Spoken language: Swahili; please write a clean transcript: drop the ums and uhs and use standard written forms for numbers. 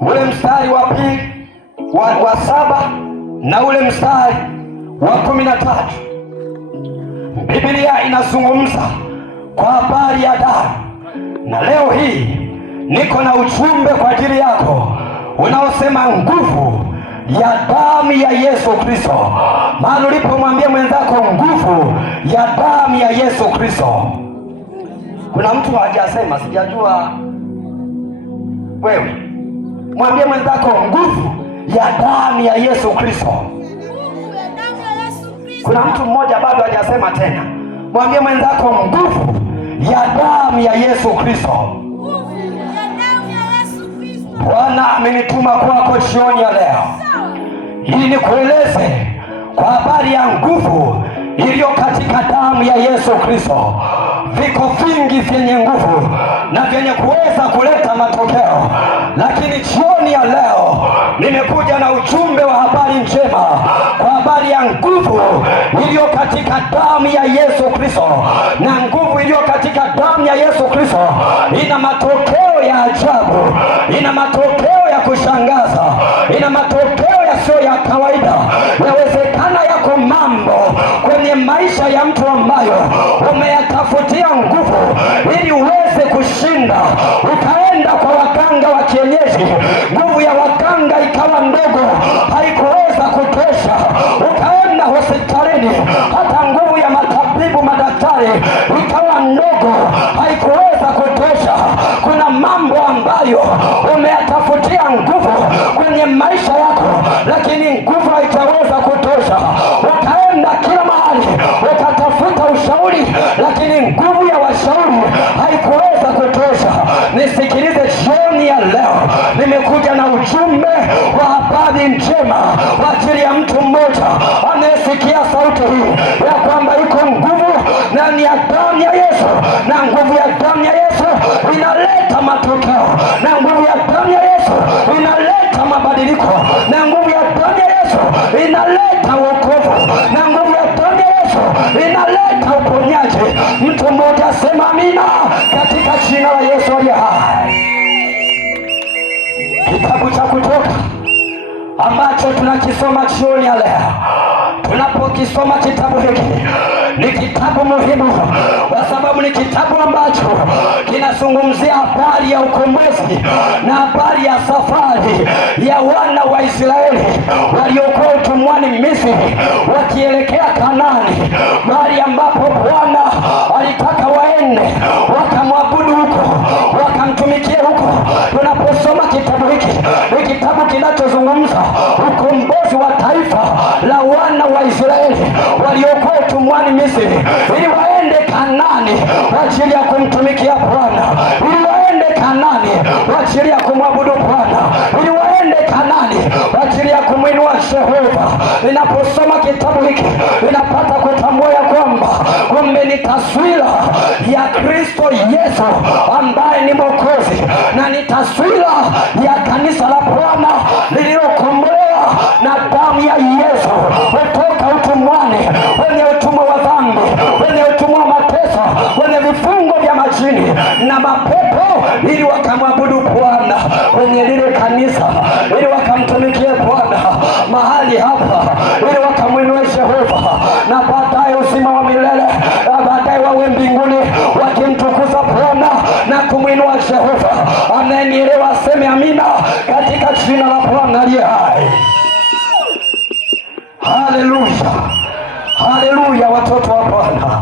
ule mstari wa pili wa 7 na ule mstari wa 13, Biblia inazungumza kwa habari ya damu. Na leo hii niko na ujumbe kwa ajili yako unaosema nguvu ya damu ya Yesu Kristo. Maana ulipomwambia mwenzako nguvu ya damu ya Yesu Kristo, kuna mtu hajasema, sijajua wewe. Mwambie mwenzako nguvu ya damu ya Yesu Kristo. Kuna mtu mmoja bado hajasema tena. Mwambie mwenzako nguvu ya damu ya Yesu Kristo. Bwana amenituma kwako jioni ya leo ili nikueleze kwa habari ya nguvu iliyo katika damu ya Yesu Kristo. Viko vingi vyenye nguvu na vyenye kuweza kuleta matokeo, lakini jioni ya leo nimekuja na ujumbe wa habari njema kwa habari ya nguvu iliyo katika damu ya Yesu Kristo. Na nguvu iliyo katika damu ya Yesu Kristo ina matokeo ya ajabu, ina matokeo ya kushangaza, ina matokeo yasiyo ya kawaida. Yawezekana yako mambo kwenye maisha ya mtu ambayo umeyatafutia nguvu ili uweze kushinda, ukaenda kwa waganga wa kienyeji, nguvu ya waganga ikawa ndogo, haikuweza kutosha, ukaenda hospitalini, hata nguvu ya matabibu madaktari ikawa ndogo, haikuweza kutosha. Kuna mambo ambayo umeyatafutia nguvu kwenye maisha yako, lakini nguvu haitaweza kutosha. Ukaenda kila mahali ukatafuta ushauri, lakini nguvu ya washauri haikuweza kutosha. Nisikilize jioni ya leo, nimekuja na ujumbe wa habari njema kwa ajili ya mtu mmoja anayesikia sauti hii ya kwamba iko nguvu ndani ya damu ya Yesu, na nguvu ya damu ya Yesu inaleta matokeo, na nguvu ya damu ya Yesu inaleta mabadiliko, na nguvu ya damu ya Yesu inaleta wokovu, na nguvu ya damu ya Yesu inaleta uponyaji. Mtu mmoja sema amina katika jina la Yesu aliye hai. Kitabu cha Kutoka ambacho tunakisoma jioni ya leo, tunapokisoma kitabu hiki ni kitabu muhimu, kwa sababu ni kitabu ambacho kinazungumzia habari ya ukombozi na habari ya safari ya wana wa Israeli waliokuwa utumwani Misri wakielekea Kanaani, mahali ambapo Bwana alitaka waende wakamwabudu huko, wakamtumikie huko. Tunaposoma kitabu hiki, ni kitabu kinachozungumza ukombozi wa taifa la wana wa Israeli waliokuwa utumwani Misri, ili waende Kanaani kwa ajili ya kumtumikia Bwana, ili waende Kanaani kwa ajili ya kumwabudu Bwana, ili waende Kanaani kwa ajili ya kumwinua Jehova. Ninaposoma kitabu hiki ninapata kutambua ya kwamba kumbe ni taswira ya Kristo Yesu ambaye ni Mwokozi, na ni taswira ya kanisa la Bwana lililokombolewa na damu ya Yesu kutoka utumwani, wenye utumwa wa dhambi, wenye utumwa wa mateso, wenye vifungo vya majini na mapepo, ili wakamwabudu Bwana kwenye lile kanisa, ili wakamtumikie Bwana mahali hapa, ili wakamwinue Jehova, na baadaye uzima wa milele, na baadaye wawe mbinguni wakimtukuza Bwana na kumwinua Jehova. Anayenielewa aseme amina katika jina la Bwana aliye hai. Haleluya, haleluya, watoto wa Bwana.